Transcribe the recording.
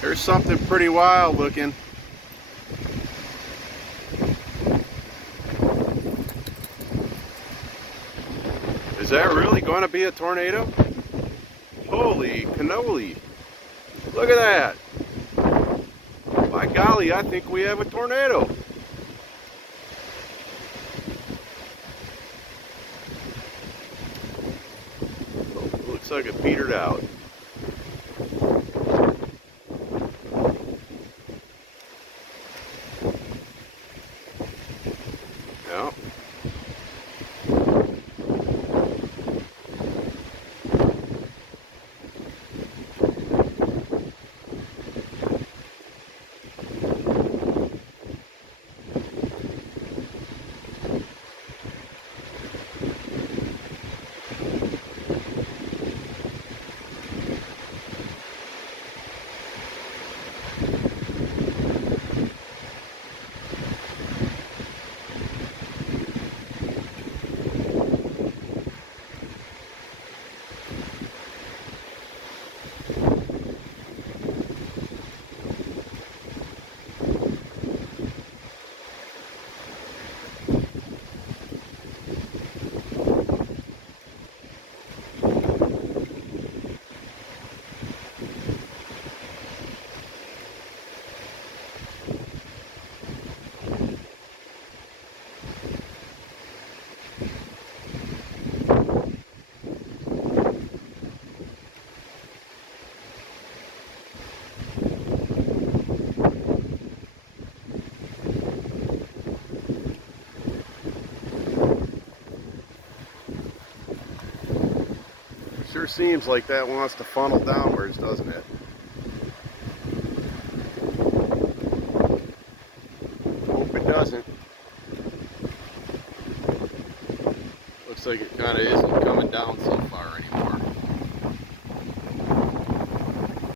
There's something pretty wild looking. Is that really going to be a tornado? Holy cannoli. Look at that. By golly, I think we have a tornado. Oh, looks like it petered out. Yeah. Sure seems like that wants to funnel downwards, doesn't it? Hope it doesn't. Looks like it kind of isn't coming down so